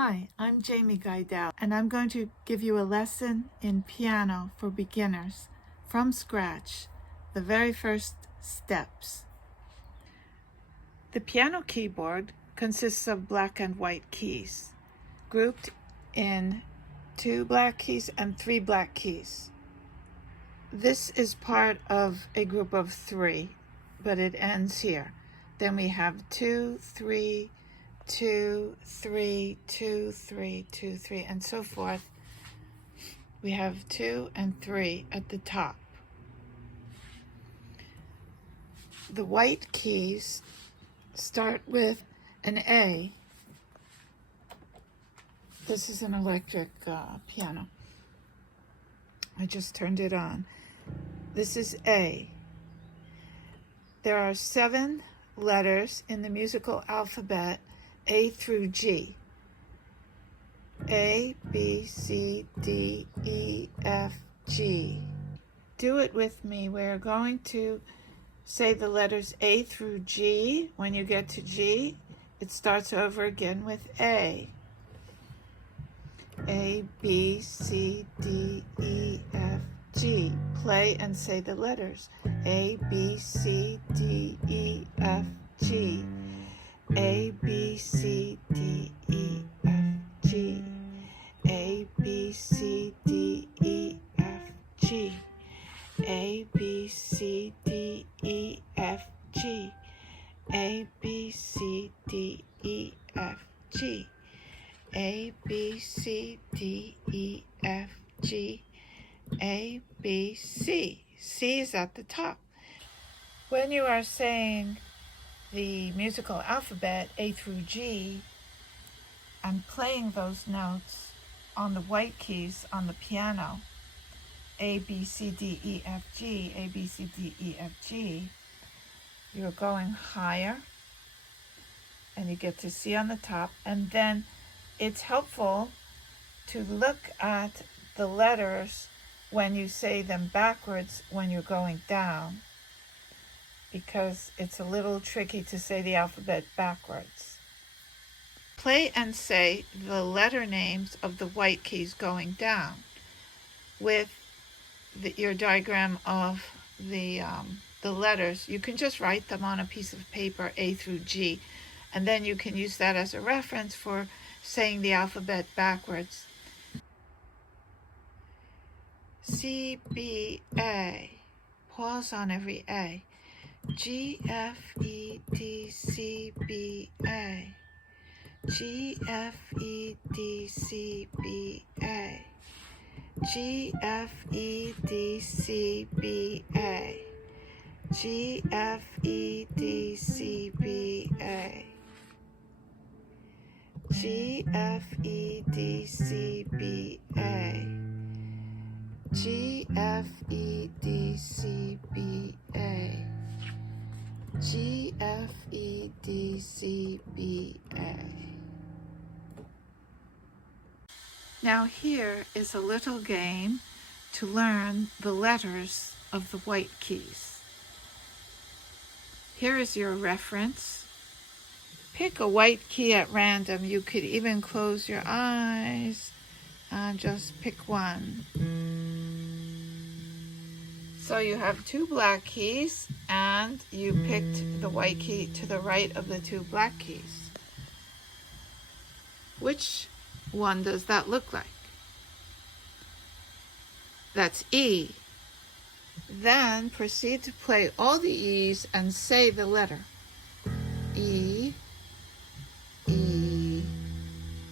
Hi, I'm Jamie Geidel, and I'm going to give you a lesson in piano for beginners from scratch, the very first steps. The piano keyboard consists of black and white keys, grouped in 2 black keys and 3 black keys. This is part of a group of 3, but it ends here. Then we have 2, 3, 2, 3, 2, 3, 2, 3, and so forth. We have 2 and 3 at the top. The white keys start with an A. This is an electric piano. I just turned it on. This is A. There are 7 letters in the musical alphabet, A through G. A, B, C, D, E, F, G. Do it with me. We're going to say the letters A through G. When you get to G, it starts over again with A. A, B, C, D, E, F, G. Play and say the letters. A, B, C, D, E, F, G. A, B, C, D, E, F, G. A, B, C, D, E, F, G. A, B, C, D, E, F, G. A, B, C, D, E, F, G. A, B, C, D, E, F, G. A, B, C. C is at the top. When you are saying the musical alphabet, A through G, and playing those notes on the white keys on the piano, A, B, C, D, E, F, G, A, B, C, D, E, F, G, you're going higher, and you get to C on the top, and then it's helpful to look at the letters when you say them backwards when you're going down, because it's a little tricky to say the alphabet backwards. Play and say the letter names of the white keys going down with your diagram of the letters. You can just write them on a piece of paper, A through G, and then you can use that as a reference for saying the alphabet backwards. C, B, A. Pause on every A. G, F, E, D, C, B, A. G, F, E, D, C, B, A. G, F, E, D, C, B, A. G, F, E, D, C, B, A. G, F, E, D, C, B, A. G, F, E, D, C, B, A. G, F, E, D, C, B, A. Now here is a little game to learn the letters of the white keys. Here is your reference. Pick a white key at random. You could even close your eyes and just pick one. So you have 2 black keys, and you picked the white key to the right of the 2 black keys. Which one does that look like? That's E. Then proceed to play all the E's and say the letter. E, E.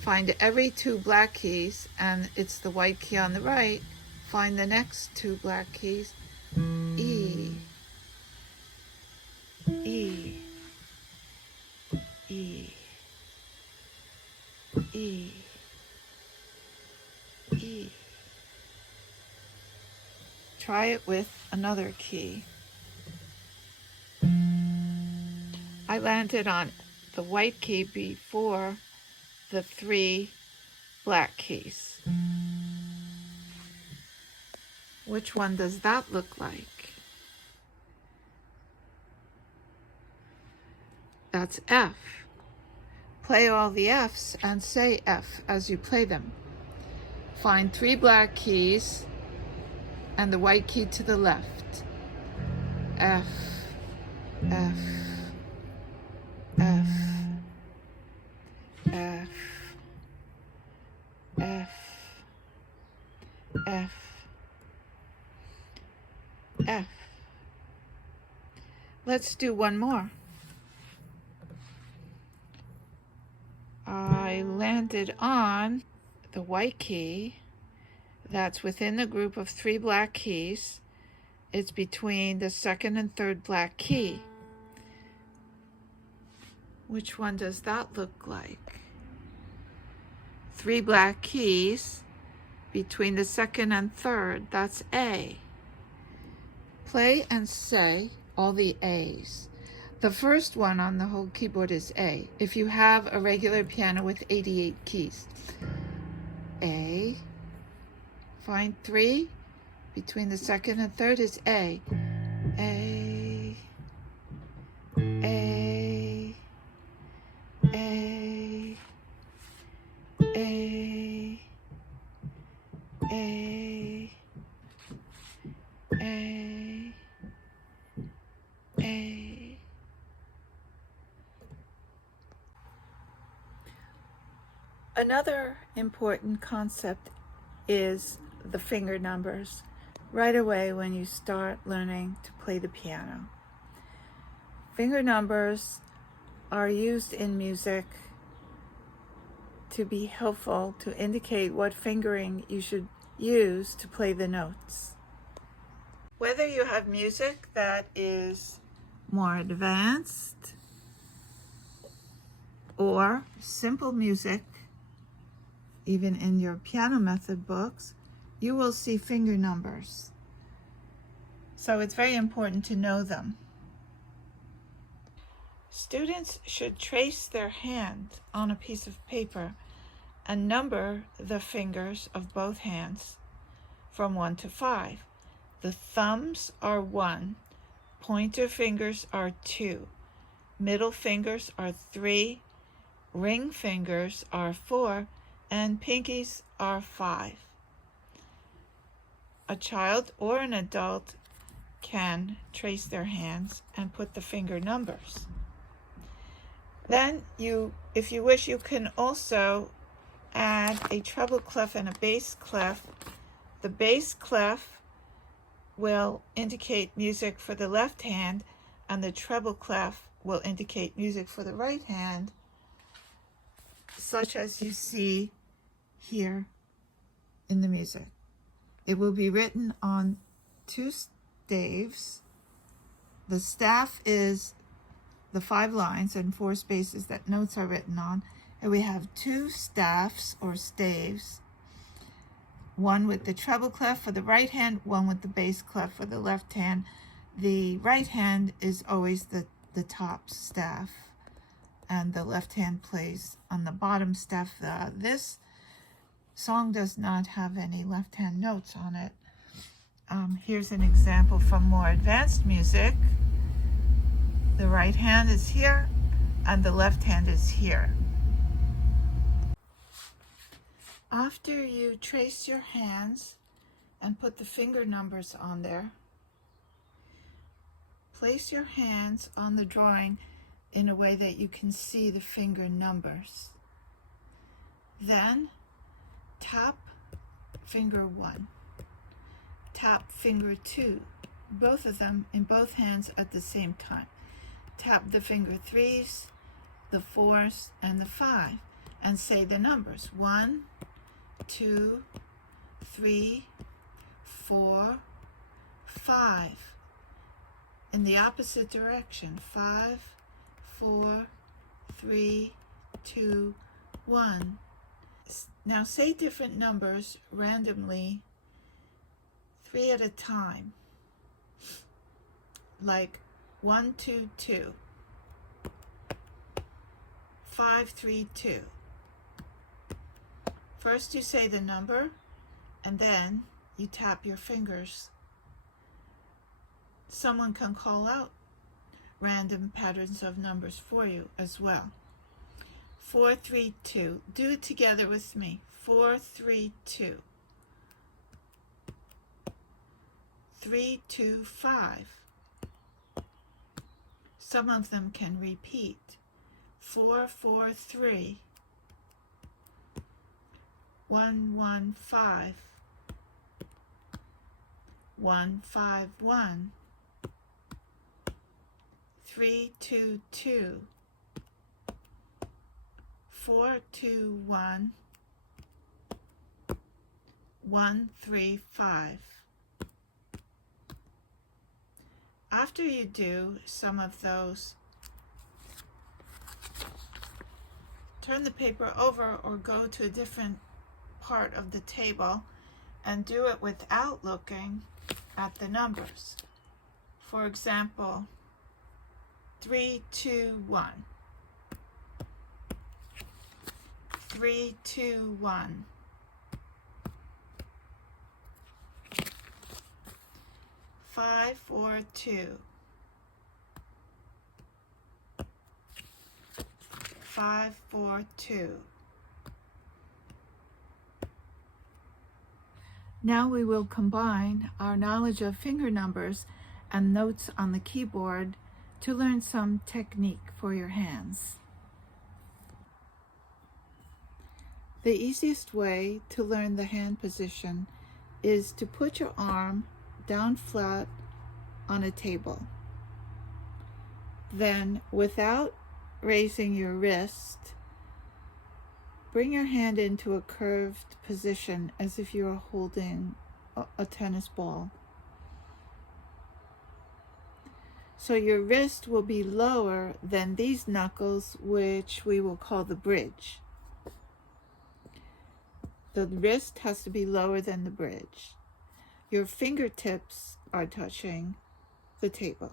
Find every 2 black keys, and it's the white key on the right. Find the next 2 black keys. E, E, E, E, E. Try it with another key. I landed on the white key before the 3 black keys. Which one does that look like? That's F. play all the Fs and say F as you play them. Find 3 black keys and the white key to the left. F, F, F, F, F, F, F. Let's do one more. I landed on the white key that's within the group of 3 black keys. It's between the second and third black key. Which one does that look like? 3 black keys between the second and third, that's A. Play and say all the A's. The first one on the whole keyboard is A. If you have a regular piano with 88 keys. A. Find 3. Between the second and third is A. A. A. A. A. A. A. A. Another important concept is the finger numbers right away when you start learning to play the piano. Finger numbers are used in music to be helpful to indicate what fingering you should use to play the notes. Whether you have music that is more advanced or simple music, even in your piano method books, you will see finger numbers. So it's very important to know them. Students should trace their hand on a piece of paper and number the fingers of both hands from 1 to 5. The thumbs are 1, pointer fingers are 2, middle fingers are 3, ring fingers are 4, and pinkies are 5. A child or an adult can trace their hands and put the finger numbers. Then if you wish, you can also add a treble clef and a bass clef. The bass clef will indicate music for the left hand, and the treble clef will indicate music for the right hand, such as you see here in the music. It will be written on 2 staves. The staff is the 5 lines and 4 spaces that notes are written on, and we have 2 staffs or staves, one with the treble clef for the right hand, one with the bass clef for the left hand. The right hand is always the top staff, and the left hand plays on the bottom staff. This song does not have any left hand notes on it. Here's an example from more advanced music. The right hand is here and the left hand is here. After you trace your hands and put the finger numbers on there, place your hands on the drawing in a way that you can see the finger numbers. Then tap finger 1, tap finger 2, both of them in both hands at the same time. Tap the finger 3s, the 4s, and the 5, and say the numbers. 1, 2, 3, 4, 5. In the opposite direction. 5, 4, 3, 2, 1. Now say different numbers randomly, 3 at a time, like 1, 2, 2, 5, 3, 2. First you say the number, and then you tap your fingers. Someone can call out random patterns of numbers for you as well. 4, 3, 2. Do it together with me. 4, 3, 2. 3, 2, 5. Some of them can repeat. 4, 4, 3. 1, 1, 5. 1, 5, 1. 3, 2, 2. 4, 2, 1. 1, 3, 5. After you do some of those, turn the paper over or go to a different part of the table and do it without looking at the numbers. For example, 3, 2, 1. 3, 2, 1. 5, 4, 2. 5, 4, 2. Now we will combine our knowledge of finger numbers and notes on the keyboard to learn some technique for your hands. The easiest way to learn the hand position is to put your arm down flat on a table. Then, without raising your wrist, bring your hand into a curved position as if you are holding a tennis ball. So your wrist will be lower than these knuckles, which we will call the bridge. The wrist has to be lower than the bridge. Your fingertips are touching the table.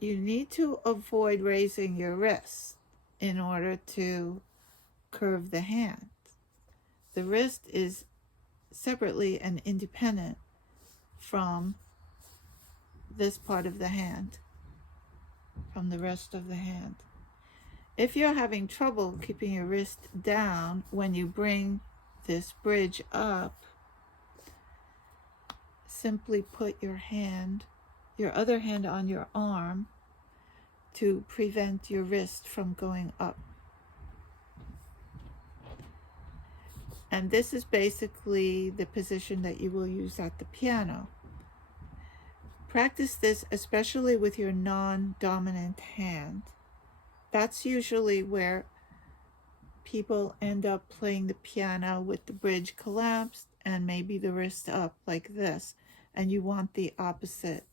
You need to avoid raising your wrist in order to curve the hand. The wrist is separately and independent from this part of the hand, from the rest of the hand. If you're having trouble keeping your wrist down when you bring this bridge up, simply put your other hand on your arm to prevent your wrist from going up. And this is basically the position that you will use at the piano. Practice this especially with your non-dominant hand. That's usually where people end up playing the piano with the bridge collapsed and maybe the wrist up like this, and you want the opposite.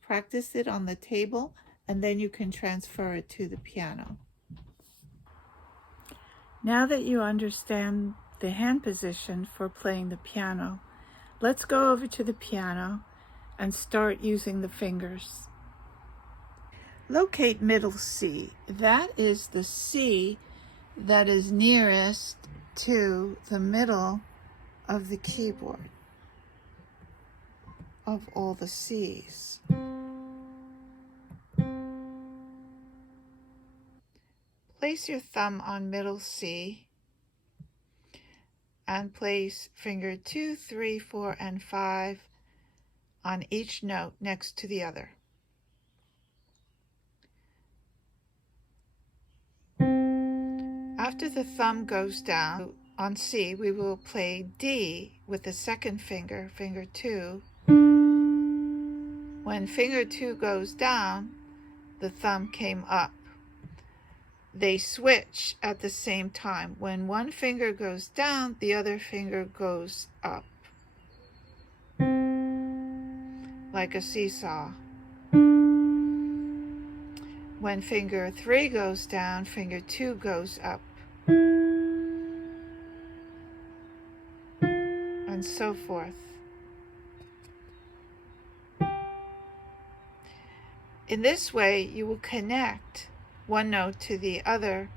Practice it on the table, and then you can transfer it to the piano. Now that you understand the hand position for playing the piano, let's go over to the piano and start using the fingers. Locate middle C. That is the C that is nearest to the middle of the keyboard of all the C's. Place your thumb on middle C and place finger 2, 3, 4, and 5 on each note next to the other. After the thumb goes down on C, we will play D with the second finger, finger 2. When finger 2 goes down, the thumb came up. They switch at the same time. When one finger goes down, the other finger goes up, like a seesaw. When finger 3 goes down, finger 2 goes up, and so forth. In this way, you will connect one note to the other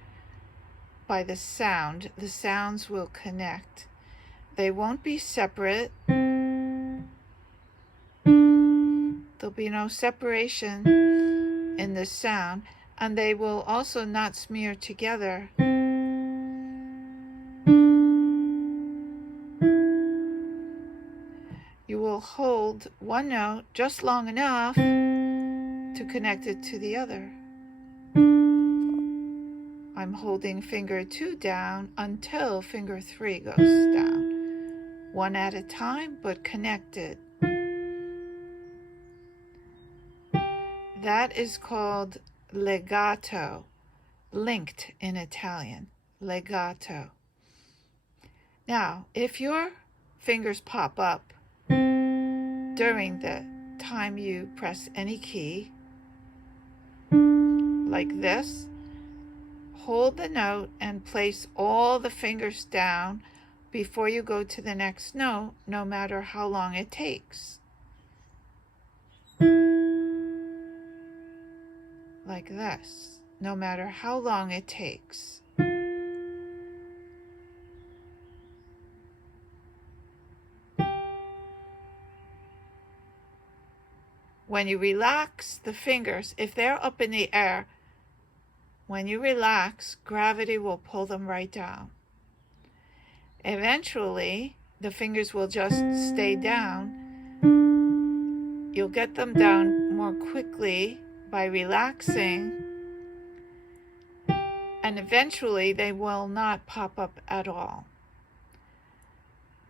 by the sound. The sounds will connect. They won't be separate. There'll be no separation in the sound, and they will also not smear together. You will hold one note just long enough to connect it to the other. I'm holding finger 2 down until finger 3 goes down. One at a time, but connected. That is called legato, linked in Italian, legato. Now, if your fingers pop up during the time you press any key, like this, hold the note and place all the fingers down before you go to the next note, no matter how long it takes. Like this, no matter how long it takes. When you relax the fingers, if they're up in the air, when you relax, gravity will pull them right down. Eventually, the fingers will just stay down. You'll get them down more quickly by relaxing, and eventually they will not pop up at all.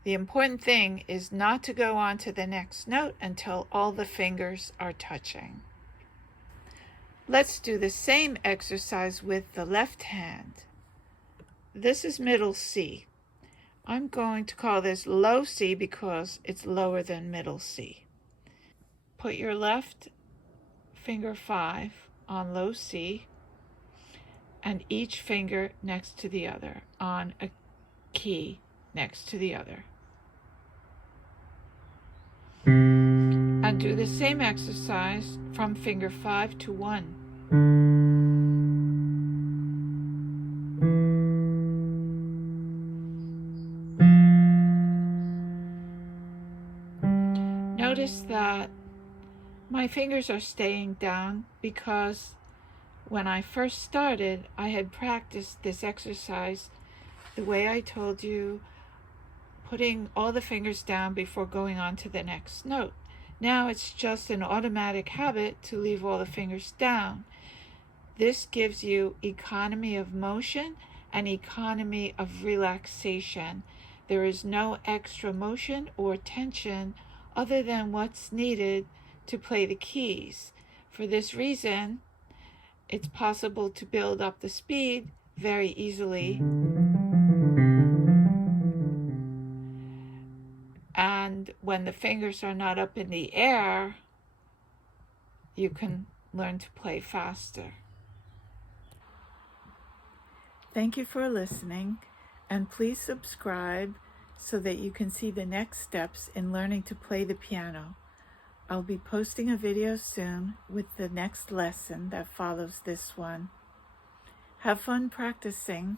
The important thing is not to go on to the next note until all the fingers are touching. Let's do the same exercise with the left hand. This is middle C. I'm going to call this low C because it's lower than middle C. Put your left finger 5 on low C and each finger next to the other on a key next to the other. And do the same exercise from finger 5 to 1. Notice that my fingers are staying down because when I first started, I had practiced this exercise the way I told you, putting all the fingers down before going on to the next note. Now it's just an automatic habit to leave all the fingers down. This gives you economy of motion and economy of relaxation. There is no extra motion or tension other than what's needed to play the keys. For this reason, it's possible to build up the speed very easily. And when the fingers are not up in the air, you can learn to play faster. Thank you for listening, and please subscribe so that you can see the next steps in learning to play the piano. I'll be posting a video soon with the next lesson that follows this one. Have fun practicing.